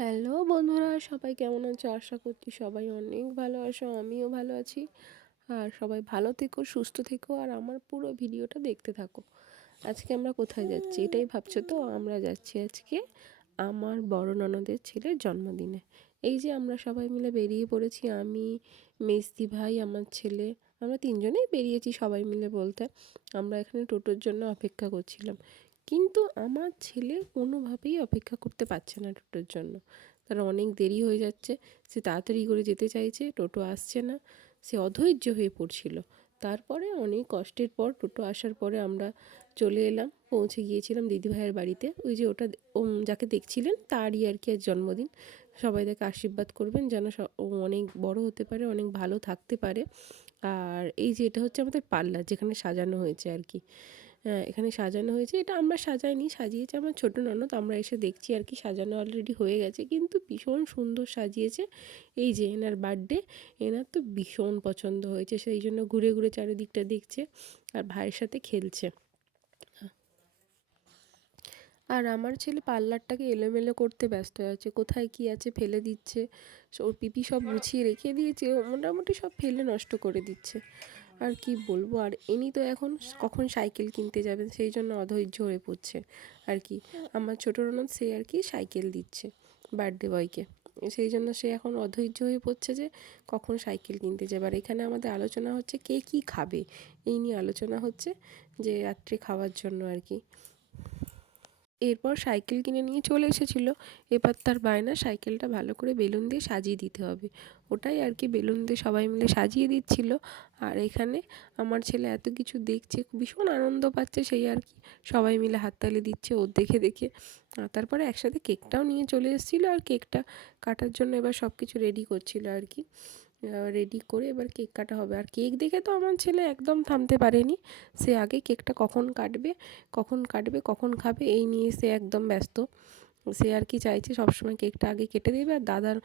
Hello বন্ধুরা, সবাই কেমন আছো? আশা করছি সবাই অনেক ভালো আছো, আমিও ভালো আছি। আর সবাই ভালো থেকো, সুস্থ থেকো, আর আমার পুরো ভিডিওটা দেখতে থাকো। আজকে আমরা কোথায় যাচ্ছি এটাই ভাবছো তো? আমরা যাচ্ছি আজকে আমার বড় ননদের ছেলের জন্মদিনে। এই যে আমরা সবাই মিলে বেরিয়ে পড়েছি, আমি, মেজদি ভাই, আমার ছেলে। আমরা তিনজনেই বেরিয়েছি সবাই মিলে বলতে। আমরা এখানে টোটোর জন্য অপেক্ষা করছিলাম, কিন্তু আমার ছেলে কোনোভাবেই অপেক্ষা করতে পারছে না টোটোর জন্য। তার অনেক দেরি হয়ে যাচ্ছে, সে তাড়াতাড়ি করে যেতে চাইছে, টোটো আসছে না, সে অধৈর্য হয়ে পড়ছিল। তারপরে অনেক কষ্টের পর টোটো আসার পরে আমরা চলে এলাম, পৌঁছে গিয়েছিলাম দিদিভাইয়ের বাড়িতে। ওই যে ওটা যাকে দেখছিলেন তারই আর কি আজ জন্মদিন। সবাই তাকে আশীর্বাদ করবেন যেন ও অনেক বড় হতে পারে, অনেক ভালো থাকতে পারে। আর এই যে এটা হচ্ছে আমাদের পার্লার, যেখানে সাজানো হয়েছে আর কি। এখানে সাজানো হয়েছে, এটা আমরা সাজাইনি, সাজিয়েছে আমার ছোটো ননদ। আমরা এসে দেখছি আর কি সাজানো অলরেডি হয়ে গেছে, কিন্তু ভীষণ সুন্দর সাজিয়েছে। এই যে এনার বার্থডে, এনার তো ভীষণ পছন্দ হয়েছে, সেই জন্য ঘুরে ঘুরে চারিদিকটা দেখছে আর ভাইয়ের সাথে খেলছে। আর আমার ছেলে পার্লারটাকে এলোমেলো করতে ব্যস্ত আছে, কোথায় কী আছে ফেলে দিচ্ছে। ওর পিপি সব গুছিয়ে রেখে দিয়েছে, ও মোটামুটি সব ফেলে নষ্ট করে দিচ্ছে। আর কি বলবো, আর ইনি তো এখন কখন সাইকেল কিনতে যাবেন সেই জন্য অধৈর্য হয়ে পড়ছে আর কি। আমার ছোটো ননদ সে আর কি সাইকেল দিচ্ছে বার্থডে বয়কে, সেই জন্য সে এখন অধৈর্য হয়ে পড়ছে যে কখন সাইকেল কিনতে যাবে। আর এখানে আমাদের আলোচনা হচ্ছে কে কী খাবে, এই নিয়ে আলোচনা হচ্ছে, যে রাত্রে খাওয়ার জন্য আর কি। এরপর সাইকেল কিনে নিয়ে চলে এসেছিলো। এবার তার বায়না সাইকেলটা ভালো করে বেলুন দিয়ে সাজিয়ে দিতে হবে। ওটাই আর কি বেলুন দিয়ে সবাই মিলে সাজিয়ে দিচ্ছিল। আর এখানে আমার ছেলে এত কিছু দেখছে, ভীষণ আনন্দ পাচ্ছে সেই আর কি। সবাই মিলে হাততালি দিচ্ছে ওর দেখে দেখে। তারপরে একসাথে কেকটাও নিয়ে চলে এসেছিলো, আর কেকটা কাটার জন্য এবার সব কিছু রেডি করছিল আর কি। রেডি করে এবার কেক কাটা হবে। আর কেক দেখে তো আমার ছেলে একদম থামতে পারেনি, সে আগে কেকটা কখন কাটবে, কখন কাটবে, কখন খাবে, এই নিয়ে সে একদম ব্যস্ত। সে আর কি চাইছে সবসময় কেকটা আগে কেটে দেবে, আর দাদার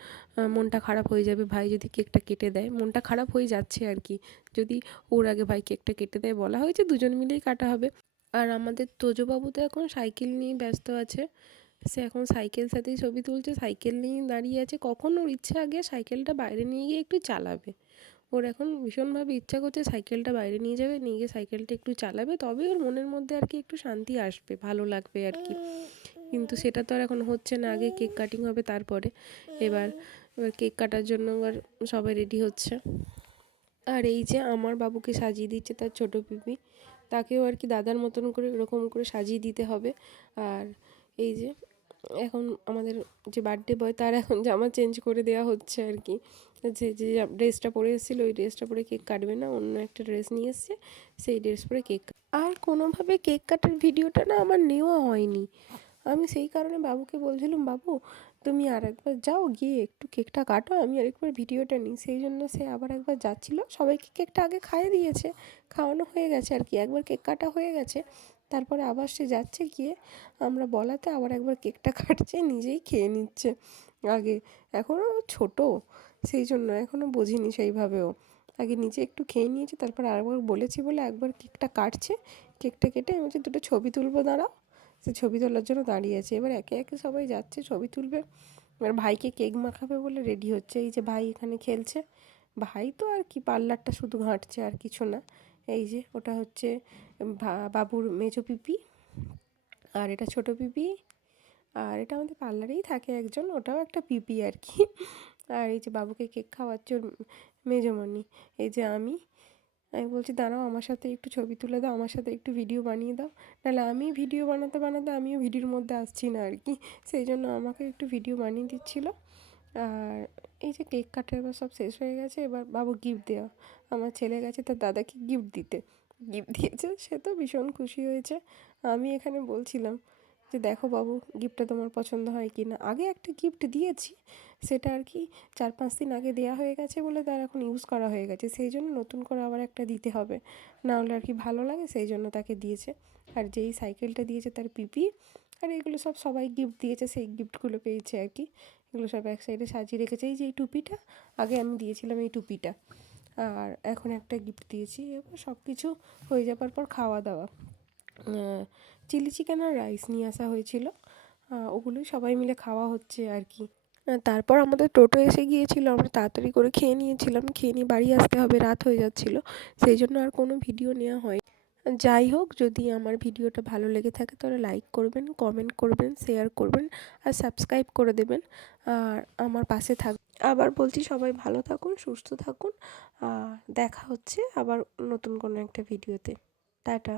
মনটা খারাপ হয়ে যাবে ভাই যদি কেকটা কেটে দেয়। মনটা খারাপ হয়ে যাচ্ছে আর কি, যদি ওর আগে ভাই কেকটা কেটে দেয়। বলা হয়েছে দুজন মিলেই কাটা হবে। আর আমাদের তোজবাবু তো এখন সাইকেল নিয়ে ব্যস্ত আছে, সে এখন সাইকেল সাথেই ছবি তুলছে, সাইকেল নিয়ে দাঁড়িয়ে আছে। কখন ওর ইচ্ছা আগে সাইকেলটা বাইরে নিয়ে গিয়ে একটু চালাবে। ওর এখন ভীষণভাবে ইচ্ছা করছে সাইকেলটা বাইরে নিয়ে যাবে, নিয়ে গিয়ে সাইকেলটা একটু চালাবে, তবে ওর মনের মধ্যে আর কি একটু শান্তি আসবে, ভালো লাগবে আর কি। কিন্তু সেটা তো আর এখন হচ্ছে না, আগে কেক কাটিং হবে তারপরে। এবার এবার কেক কাটার জন্য এবার সবাই রেডি হচ্ছে। আর এই যে আমার বাবুকে সাজিয়ে দিচ্ছে তার ছোটো পিপি, তাকেও আর কি দাদার মতন করে এরকম করে সাজিয়ে দিতে হবে। আর এই যে এখন আমাদের যে বার্থডে বয় তার এখন জামা চেঞ্জ করে দেওয়া হচ্ছে আর কি। যে যে ড্রেসটা পরে এসেছিলো ওই ড্রেসটা পরে কেক কাটবে না, অন্য একটা ড্রেস নিয়ে এসছে, সেই ড্রেস পরে কেক। আর কোনোভাবে কেক কাটার ভিডিওটা না আমার নেওয়া হয়নি। আমি সেই কারণে বাবুকে বলছিলাম, বাবু তুমি আরেকবার যাও, গিয়ে একটু কেকটা কাটো, আমি আরেকবার ভিডিওটা নিই। সেই জন্য সে আবার একবার যাচ্ছিলো, সবাইকে কেকটা আগে খাইয়ে দিয়েছে, খাওয়ানো হয়ে গেছে আর কি, একবার কেক কাটা হয়ে গেছে। তারপরে আবার সে যাচ্ছে, গিয়ে আমরা বলাতে আবার একবার কেকটা কাটছে, নিজেই খেয়ে নিচ্ছে আগে। এখনও ছোটো, সেই জন্য এখনও বোঝেনি সেইভাবেও। আগে নিজে একটু খেয়ে নিয়েছে, তারপর আরেকবার বলেছি বলে একবার কেকটা কাটছে। কেকটা কেটে আমি বলছি দুটো ছবি তুলবো, দাঁড়াও। সে ছবি তোলার জন্য দাঁড়িয়ে আছে। এবার একে একে সবাই যাচ্ছে ছবি তুলবে। এবার ভাইকে কেক মাখাবে বলে রেডি হচ্ছে। এই যে ভাই এখানে খেলছে, ভাই তো আর কি পার্লারটা শুধু ঘাঁটছে আর কিছু না। এই যে ওটা হচ্ছে বাবুর মেজো পিপি, আর এটা ছোটো পিপি, আর এটা আমাদের পার্লারেই থাকে একজন, ওটাও একটা পিপি আর কি। আর এই যে বাবুকে কেক খাওয়াচ্ছে ওর মেজোমণি। এই যে আমি বলছি দাঁড়াও আমার সাথে একটু ছবি তুলে দাও, আমার সাথে একটু ভিডিও বানিয়ে দাও, নাহলে আমি ভিডিও বানাতে বানাতে আমিও ভিডিওর মধ্যে আসছি না আর কি। সেই জন্য আমাকে একটু ভিডিও বানিয়ে দিচ্ছিলো। আর এই যে কেক কাটা এবার সব শেষ হয়ে গেছে, এবার বাবু গিফট দেওয়া। আমার ছেলে গেছে তার দাদাকে গিফট দিতে, গিফট দিয়েছে, সে তো ভীষণ খুশি হয়েছে। আমি এখানে বলছিলাম যে দেখো বাবু গিফটটা তোমার পছন্দ হয় কি না। আগে একটা গিফট দিয়েছি, সেটা আর কি 4-5 দিন আগে দেওয়া হয়ে গেছে বলে তার এখন ইউজ করা হয়ে গেছে, সেই জন্য নতুন করে আবার একটা দিতে হবে, না হলে আর কি ভালো লাগে, সেই জন্য তাকে দিয়েছে। আর যেই সাইকেলটা দিয়েছে তার পিপি, আর এগুলো সব সবাই গিফট দিয়েছে, সেই গিফটগুলো পেয়েছে আর কি। এগুলো সব এক সাইডে সাজিয়ে রেখেছে। এই যে এই টুপিটা আগে আমি দিয়েছিলাম, এই টুপিটা, আর এখন একটা গিফট দিয়েছি। এবার সব কিছু হয়ে যাবার পর খাওয়া দাওয়া, চিলি চিকেন আর রাইস নিয়ে আসা হয়েছিল, ওগুলোই সবাই মিলে খাওয়া হচ্ছে আর কি। তারপর আমাদের টোটো এসে গিয়েছিল, আমরা তাড়াতাড়ি করে খেয়ে নিয়েছিলাম, খেয়ে নিয়ে বাড়ি আসতে হবে, রাত হয়ে যাচ্ছিলো, সেই জন্য আর কোনো ভিডিও নেওয়া হয়। যাই হোক, যদি আমার ভিডিওটা ভালো লেগে থাকে তাহলে লাইক করবেন, কমেন্ট করবেন, শেয়ার করবেন আর সাবস্ক্রাইব করে দেবেন, আর আমার পাশে আবার বলছি, সবাই ভালো থাকুন, সুস্থ থাকুন, দেখা হচ্ছে আবার নতুন কোনো একটা ভিডিওতে। টাটা।